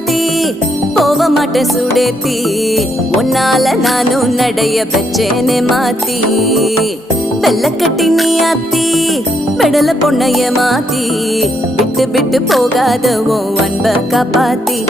மாத்தி போக மாட்டேன் சுடேத்தி உன்னால நானும் நடைய பெச்சேனே மாத்தி வெள்ளக்கட்டி நீ ஆத்தி பெடல பொண்ணைய மாத்தி விட்டு விட்டு போகாத உன் அன்ப காப்பாத்தி